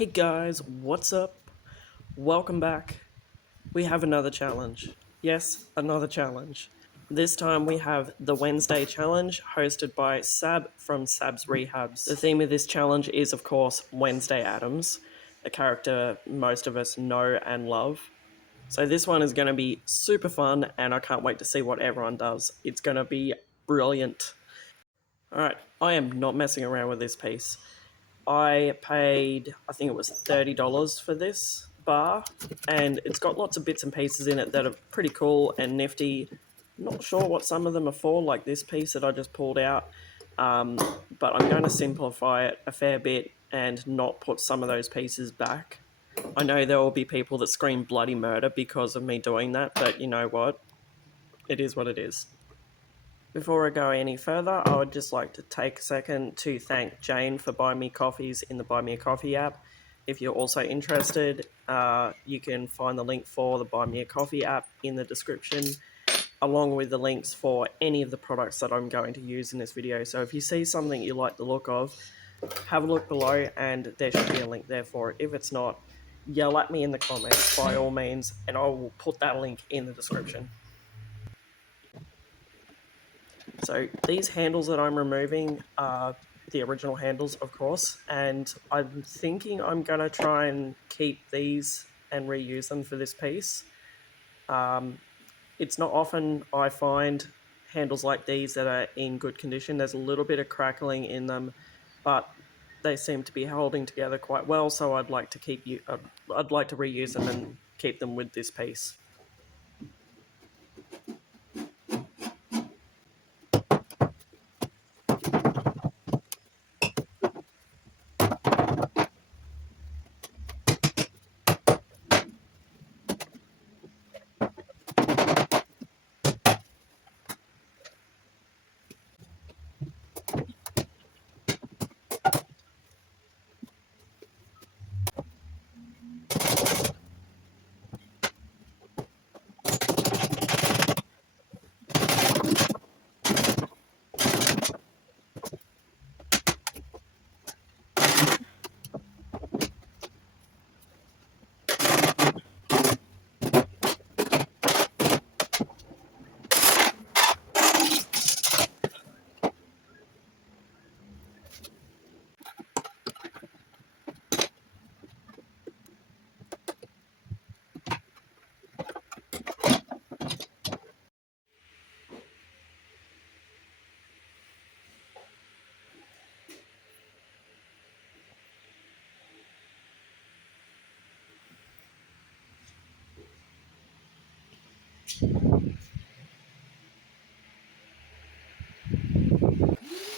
Hey guys, what's up? Welcome back. We have another challenge. Yes, another challenge. This time we have the Wednesday challenge hosted by Sab from Sabs Rehabs. The theme of this challenge is, of course, Wednesday Addams, a character most of us know and love. So this one is going to be super fun and I can't wait to see what everyone does. It's going to be brilliant. Alright, I am not messing around with this piece. I paid, I think it was $30 for this bar, and it's got lots of bits and pieces in it that are pretty cool and nifty. Not sure what some of them are for, like this piece that I just pulled out, but I'm going to simplify it a fair bit and not put some of those pieces back. I know there will be people that scream bloody murder because of me doing that, but you know what? It is what it is. Before I go any further, I would just like to take a second to thank Jane for buying me coffees in the Buy Me a Coffee app. If you're also interested, you can find the link for the Buy Me a Coffee app in the description, along with the links for any of the products that I'm going to use in this video. So if you see something you like the look of, have a look below and there should be a link there for it. If it's not, yell at me in the comments by all means, and I will put that link in the description. So these handles that I'm removing are the original handles, of course, and I'm thinking I'm going to try and keep these and reuse them for this piece. It's not often I find handles like these that are in good condition. There's a little bit of crackling in them, but they seem to be holding together quite well, so I'd like to I'd like to reuse them and keep them with this piece.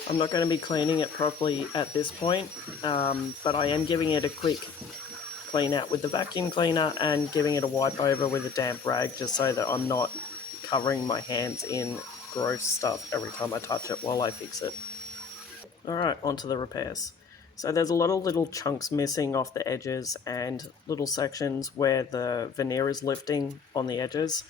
I'm not going to be cleaning it properly at this point, but I am giving it a quick clean out with the vacuum cleaner and giving it a wipe over with a damp rag just so that I'm not covering my hands in gross stuff every time I touch it while I fix it. Alright, onto the repairs. So there's a lot of little chunks missing off the edges and little sections where the veneer is lifting on the edges.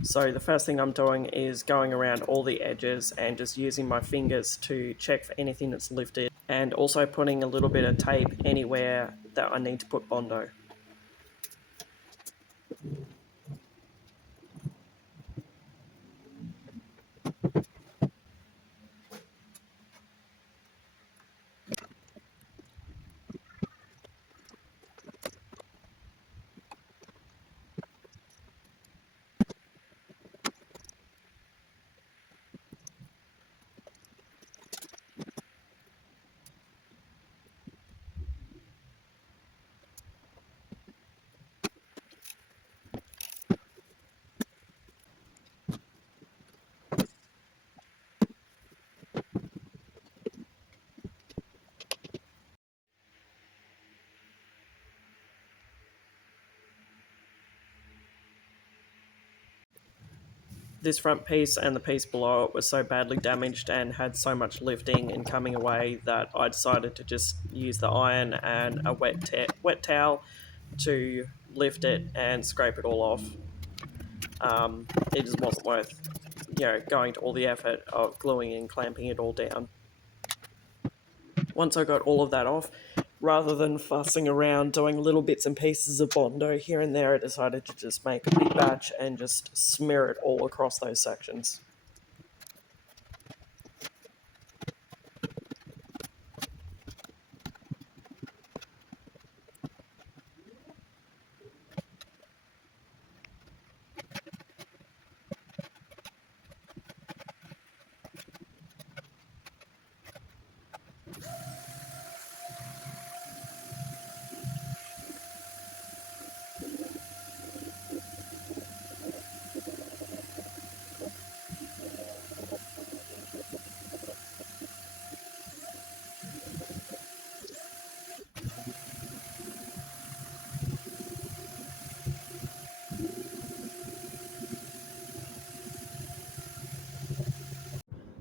So the first thing I'm doing is going around all the edges and just using my fingers to check for anything that's lifted, and also putting a little bit of tape anywhere that I need to put Bondo. This front piece and the piece below it was so badly damaged and had so much lifting and coming away that I decided to just use the iron and a wet towel to lift it and scrape it all off. It just wasn't worth, going to all the effort of gluing and clamping it all down. Once I got all of that off, Rather than fussing around doing little bits and pieces of Bondo here and there, I decided to just make a big batch and just smear it all across those sections.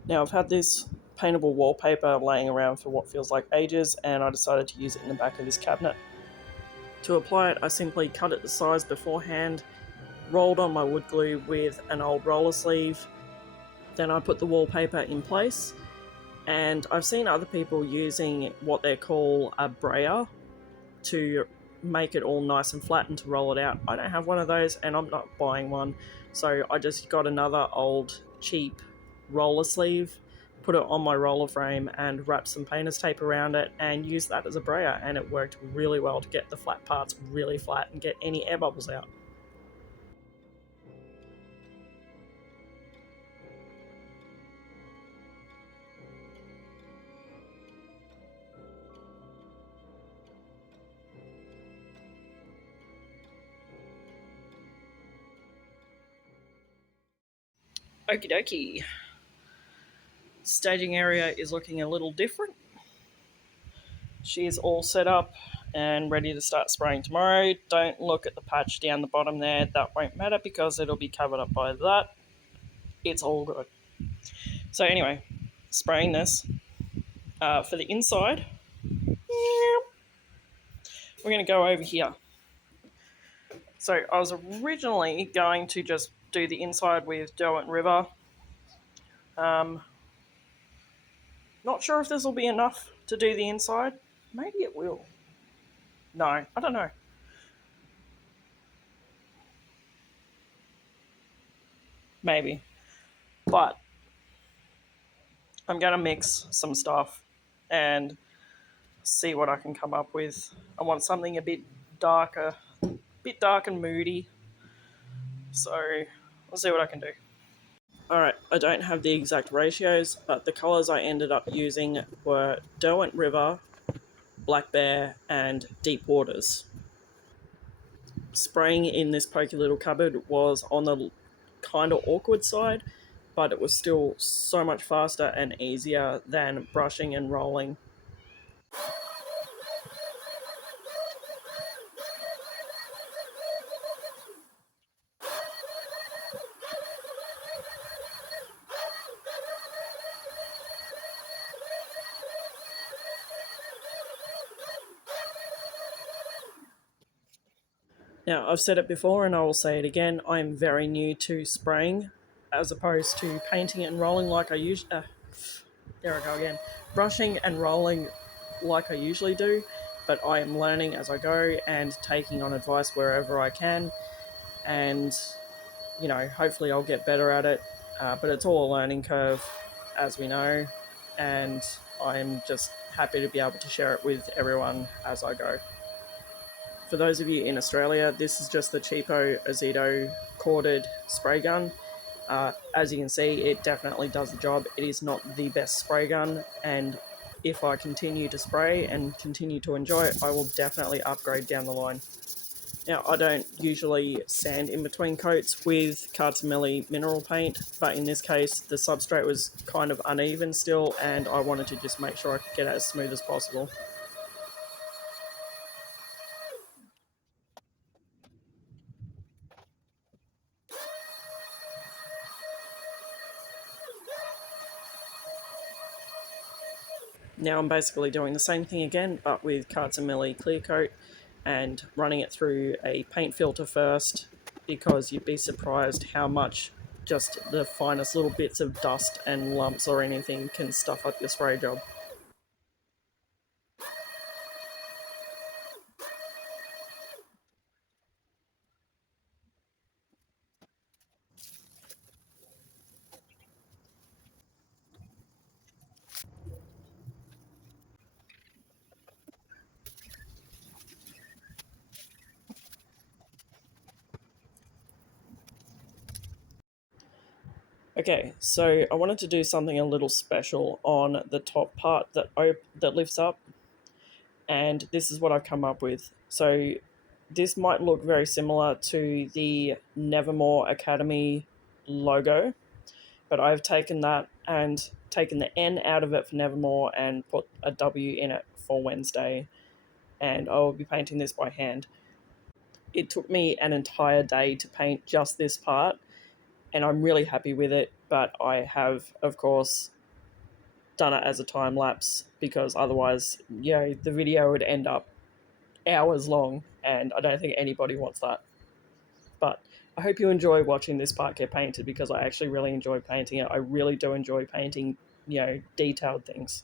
Now I've had this paintable wallpaper laying around for what feels like ages, and I decided to use it in the back of this cabinet. To apply it, I simply cut it to size beforehand, rolled on my wood glue with an old roller sleeve, then I put the wallpaper in place, and I've seen other people using what they call a brayer to make it all nice and flat and to roll it out. I don't have one of those and I'm not buying one, so I just got another old cheap roller sleeve, put it on my roller frame and wrapped some painter's tape around it and used that as a brayer, and it worked really well to get the flat parts really flat and get any air bubbles out. Okie dokie. Staging area is looking a little different. She is all set up and ready to start spraying tomorrow. Don't look at the patch down the bottom there. That won't matter because it'll be covered up by that. It's all good. So anyway, spraying this. For the inside, we're going to go over here. So I was originally going to just do the inside with Derwent River. Not sure if this will be enough to do the inside. Maybe it will. No, I don't know. Maybe. But I'm going to mix some stuff and see what I can come up with. I want something a bit darker, bit dark and moody. So I'll see what I can do. Alright, I don't have the exact ratios, but the colours I ended up using were Derwent River, Black Bear, and Deep Waters. Spraying in this pokey little cupboard was on the kind of awkward side, but it was still so much faster and easier than brushing and rolling. Now, I've said it before and I will say it again, I'm very new to spraying as opposed to painting and rolling like I usually... there I go again. Brushing and rolling like I usually do, but I am learning as I go and taking on advice wherever I can, and, you know, hopefully I'll get better at it, but it's all a learning curve, as we know, and I'm just happy to be able to share it with everyone as I go. For those of you in Australia, this is just the cheapo Ozito corded spray gun. As you can see, it definitely does the job. It is not the best spray gun, and if I continue to spray and continue to enjoy it, I will definitely upgrade down the line. Now, I don't usually sand in between coats with Millie mineral paint, but in this case, the substrate was kind of uneven still, and I wanted to just make sure I could get it as smooth as possible. Now I'm basically doing the same thing again, but with Millie clear coat and running it through a paint filter first, because you'd be surprised how much just the finest little bits of dust and lumps or anything can stuff up your spray job. Okay, so I wanted to do something a little special on the top part that lifts up, and this is what I've come up with. So this might look very similar to the Nevermore Academy logo, but I've taken that and taken the N out of it for Nevermore and put a W in it for Wednesday, and I will be painting this by hand. It took me an entire day to paint just this part, and I'm really happy with it, but I have, of course, done it as a time lapse because otherwise, the video would end up hours long, and I don't think anybody wants that. But I hope you enjoy watching this part get painted because I actually really enjoy painting it. I really do enjoy painting, detailed things.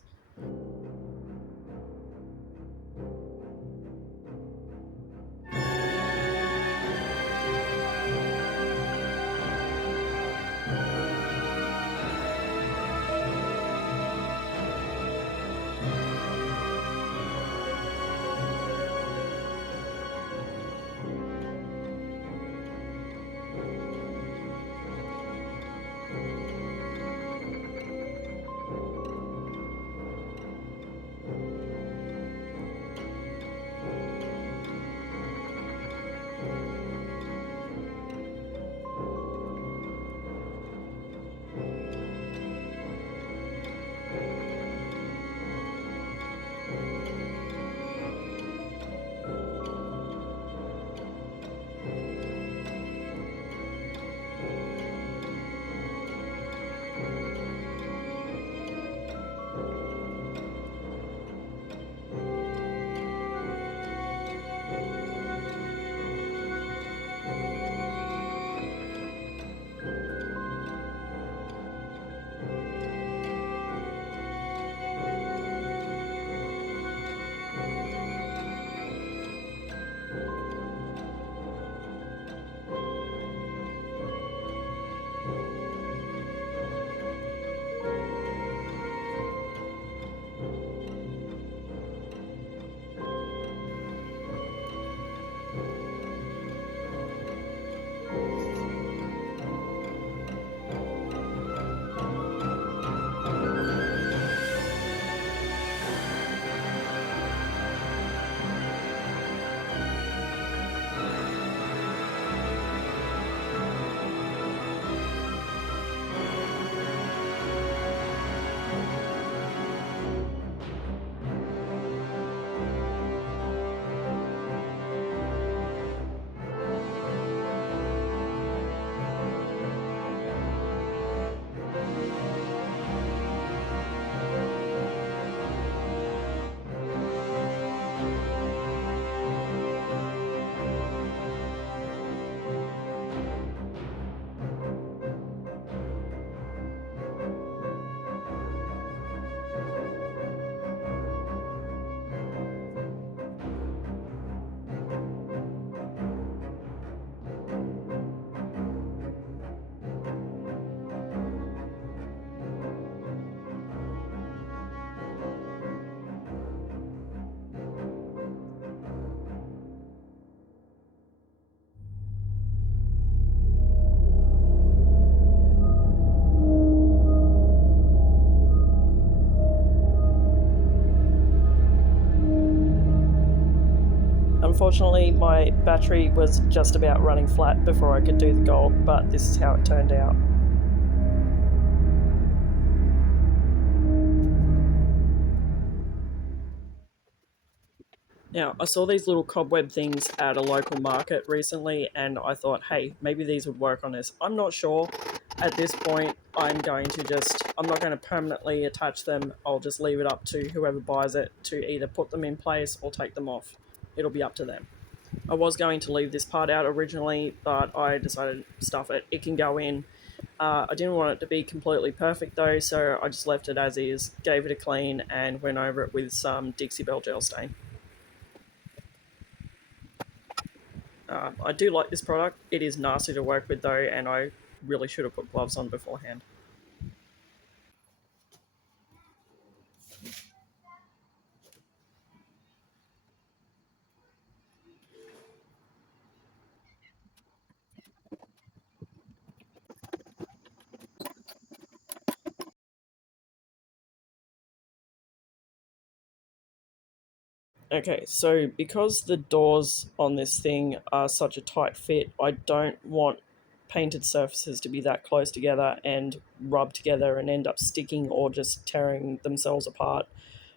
Unfortunately, my battery was just about running flat before I could do the gold, but this is how it turned out. Now, I saw these little cobweb things at a local market recently, and I thought, hey, maybe these would work on this. I'm not sure. At this point, I'm not going to permanently attach them. I'll just leave it up to whoever buys it to either put them in place or take them off. It'll be up to them. I was going to leave this part out originally, but I decided stuff it. It can go in. I didn't want it to be completely perfect though, so I just left it as is, gave it a clean, and went over it with some Dixie Belle gel stain. I do like this product. It is nasty to work with though, and I really should have put gloves on beforehand. Okay, so because the doors on this thing are such a tight fit, I don't want painted surfaces to be that close together and rub together and end up sticking or just tearing themselves apart.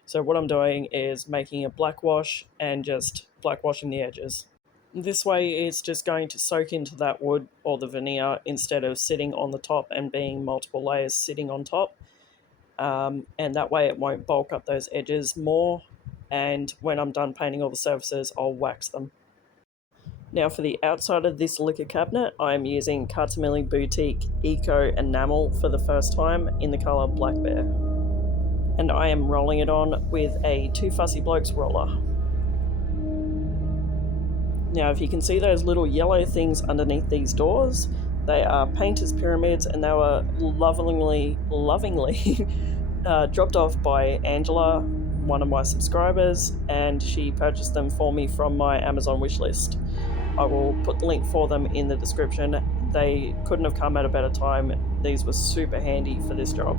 So what I'm doing is making a black wash and just black washing the edges. This way it's just going to soak into that wood or the veneer instead of sitting on the top and being multiple layers sitting on top. And that way it won't bulk up those edges more, and when I'm done painting all the surfaces I'll wax them. Now for the outside of this liquor cabinet, I'm using Millie Boutique Eco Enamel for the first time in the colour Black Bear. And I am rolling it on with a Too Fussy Blokes roller. Now if you can see those little yellow things underneath these doors, they are painters' pyramids, and they were lovingly dropped off by Angela, one of my subscribers, and she purchased them for me from my Amazon wishlist. I will put the link for them in the description. They couldn't have come at a better time. These were super handy for this job.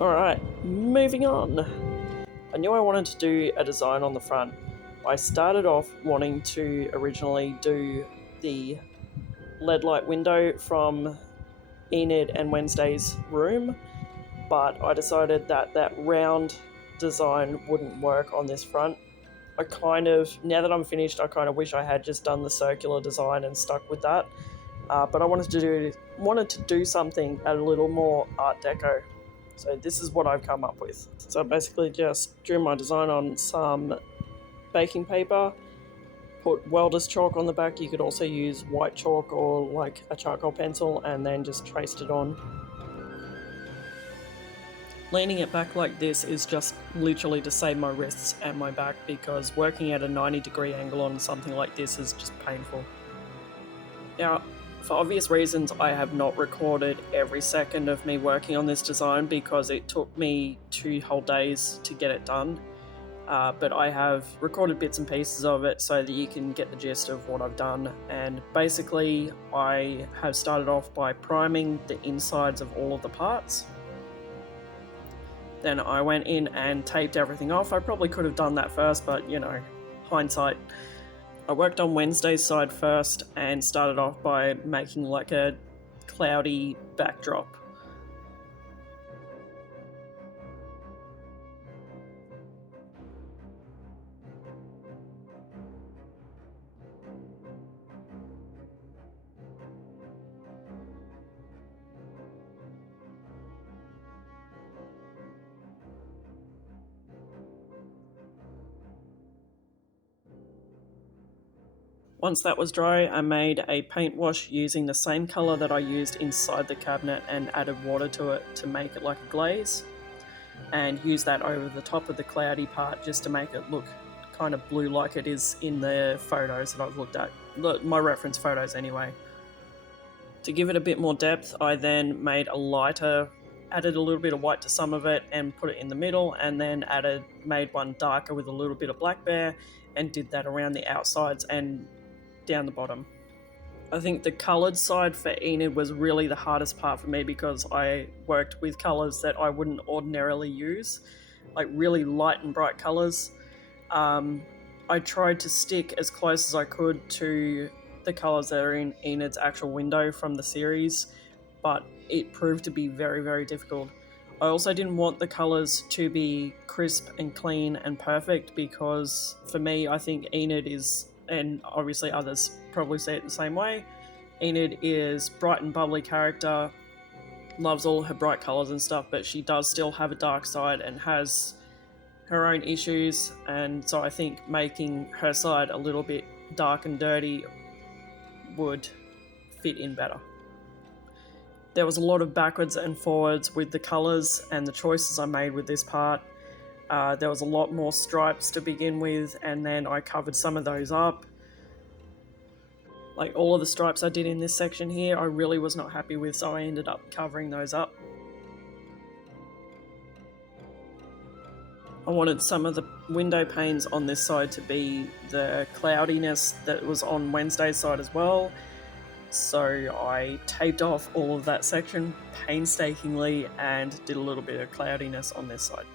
Alright, moving on. I knew I wanted to do a design on the front. I started off wanting to originally do the LED light window from Enid and Wednesday's room, but I decided that that round design wouldn't work on this front. Now that I'm finished, I kind of wish I had just done the circular design and stuck with that. But I wanted to do something a little more Art Deco. So this is what I've come up with. So I basically just drew my design on some baking paper, put welder's chalk on the back. You could also use white chalk or like a charcoal pencil, and then just traced it on. Leaning it back like this is just literally to save my wrists and my back, because working at a 90-degree angle on something like this is just painful. Now, for obvious reasons, I have not recorded every second of me working on this design because it took me 2 whole days to get it done. But I have recorded bits and pieces of it so that you can get the gist of what I've done. And basically, I have started off by priming the insides of all of the parts. Then I went in and taped everything off. I probably could have done that first, but you know, hindsight. I worked on Wednesday's side first and started off by making like a cloudy backdrop. Once that was dry, I made a paint wash using the same colour that I used inside the cabinet and added water to it to make it like a glaze, and used that over the top of the cloudy part just to make it look kind of blue like it is in the photos that I've looked at, my reference photos anyway. To give it a bit more depth, I then made a lighter added a little bit of white to some of it and put it in the middle, and then made one darker with a little bit of black bear and did that around the outsides and down the bottom. I think the coloured side for Enid was really the hardest part for me because I worked with colours that I wouldn't ordinarily use, like really light and bright colours. I tried to stick as close as I could to the colours that are in Enid's actual window from the series, but it proved to be very, very difficult. I also didn't want the colours to be crisp and clean and perfect because for me, I think Enid is, and obviously others probably see it the same way, Enid is bright and bubbly character, loves all her bright colours and stuff, but she does still have a dark side and has her own issues, and so I think making her side a little bit dark and dirty would fit in better. There was a lot of backwards and forwards with the colours and the choices I made with this part. There was a lot more stripes to begin with, and then I covered some of those up. Like all of the stripes I did in this section here, I really was not happy with, so I ended up covering those up. I wanted some of the window panes on this side to be the cloudiness that was on Wednesday's side as well. So I taped off all of that section painstakingly and did a little bit of cloudiness on this side.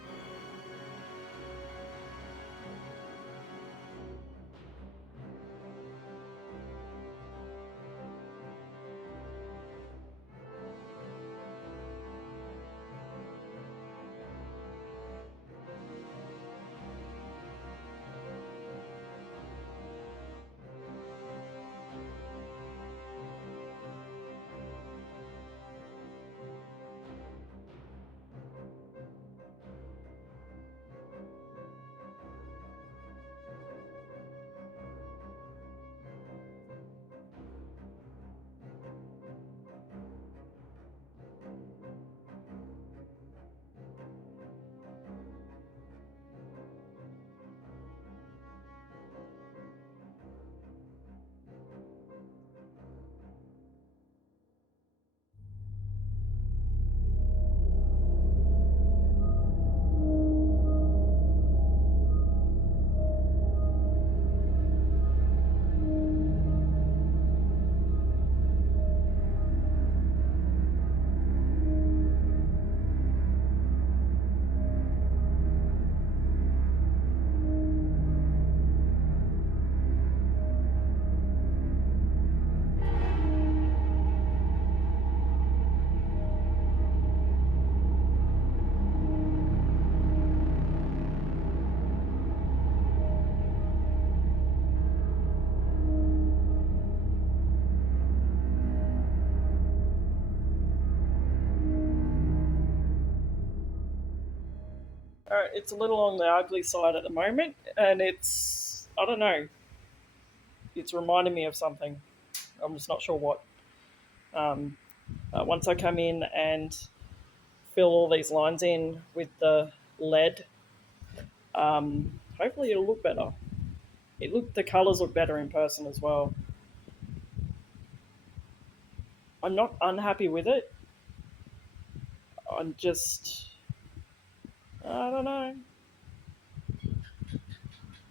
It's a little on the ugly side at the moment, and it's, I don't know, it's reminding me of something. I'm just not sure what. Once I come in and fill all these lines in with the lead, hopefully it'll look better. The colours look better in person as well. I'm not unhappy with it. I'm just, I don't know.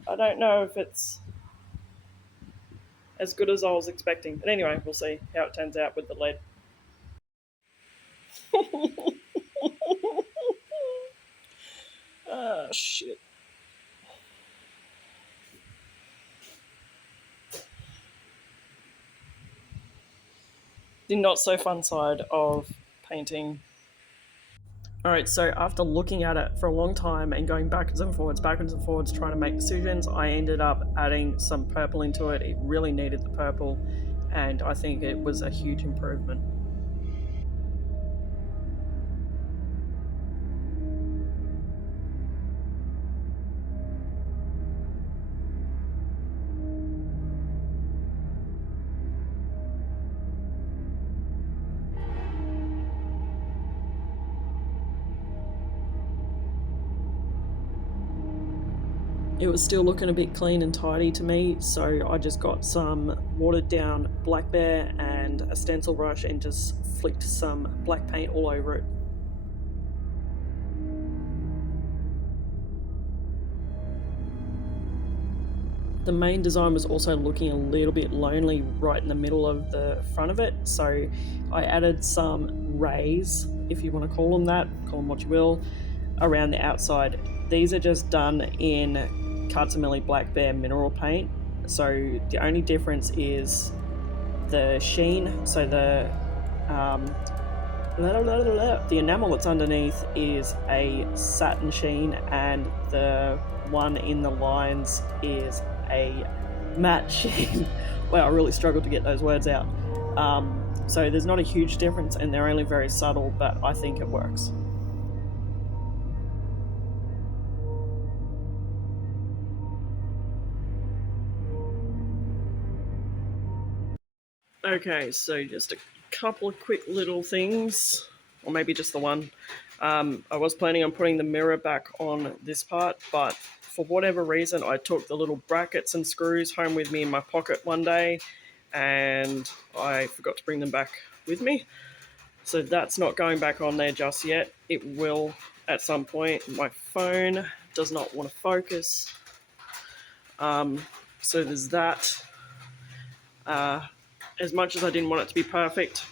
I don't know if it's as good as I was expecting. But anyway, we'll see how it turns out with the lead. Ah, shit. The not so fun side of painting. Alright, so after looking at it for a long time and going backwards and forwards, trying to make decisions, I ended up adding some purple into it. It really needed the purple, and I think it was a huge improvement. It was still looking a bit clean and tidy to me, so I just got some watered down black bear and a stencil brush and just flicked some black paint all over it. The main design was also looking a little bit lonely right in the middle of the front of it, so I added some rays, if you want to call them that, call them what you will, around the outside. These are just done in Millie Black Bear mineral paint, so the only difference is the sheen, so the enamel that's underneath is a satin sheen, and the one in the lines is a matte sheen. Wow, I really struggled to get those words out. So there's not a huge difference, and they're only very subtle, but I think it works. Okay, so just a couple of quick little things, or maybe just the one. I was planning on putting the mirror back on this part, but for whatever reason, I took the little brackets and screws home with me in my pocket one day, and I forgot to bring them back with me. So that's not going back on there just yet. It will at some point. My phone does not want to focus. So there's that. As much as I didn't want it to be perfect,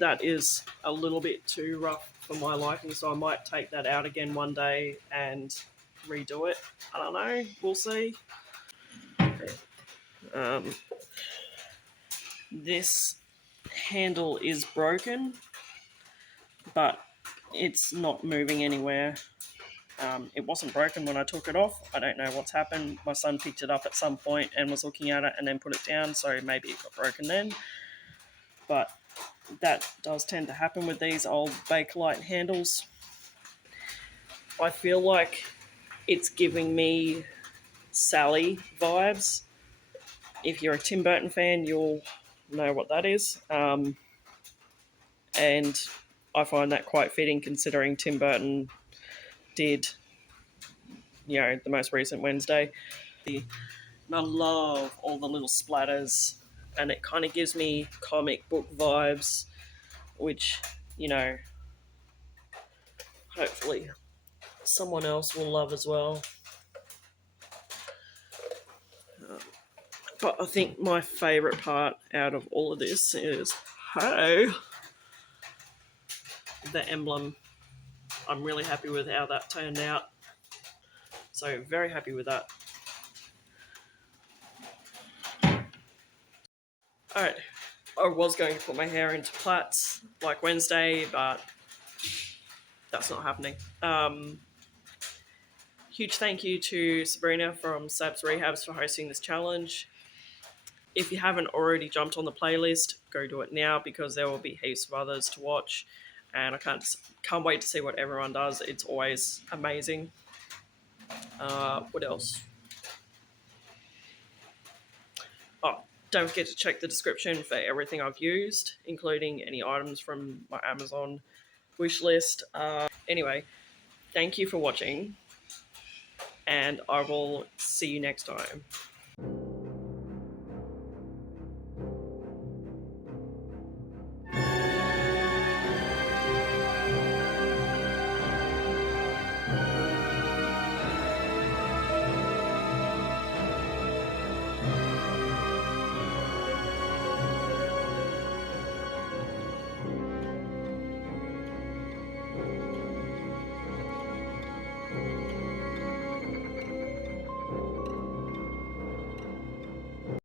that is a little bit too rough for my liking, so I might take that out again one day and redo it. I don't know, we'll see. Um, this handle is broken, but it's not moving anywhere. It wasn't broken when I took it off. I don't know what's happened. My son picked it up at some point and was looking at it and then put it down, so maybe it got broken then. But that does tend to happen with these old Bakelite handles. I feel like it's giving me Sally vibes. If you're a Tim Burton fan, you'll know what that is. And I find that quite fitting considering Tim Burton did, the most recent Wednesday. And I love all the little splatters, and it kind of gives me comic book vibes, which, hopefully someone else will love as well. But I think my favourite part out of all of this is, the emblem. I'm really happy with how that turned out. So very happy with that. Alright, I was going to put my hair into plaits like Wednesday, but that's not happening. Huge thank you to Sabrina from Sabs Rehabs for hosting this challenge. If you haven't already jumped on the playlist, go do it now because there will be heaps of others to watch, and I can't wait to see what everyone does. It's always amazing. What else? Oh, don't forget to check the description for everything I've used, including any items from my Amazon wish list. Anyway, thank you for watching, and I will see you next time.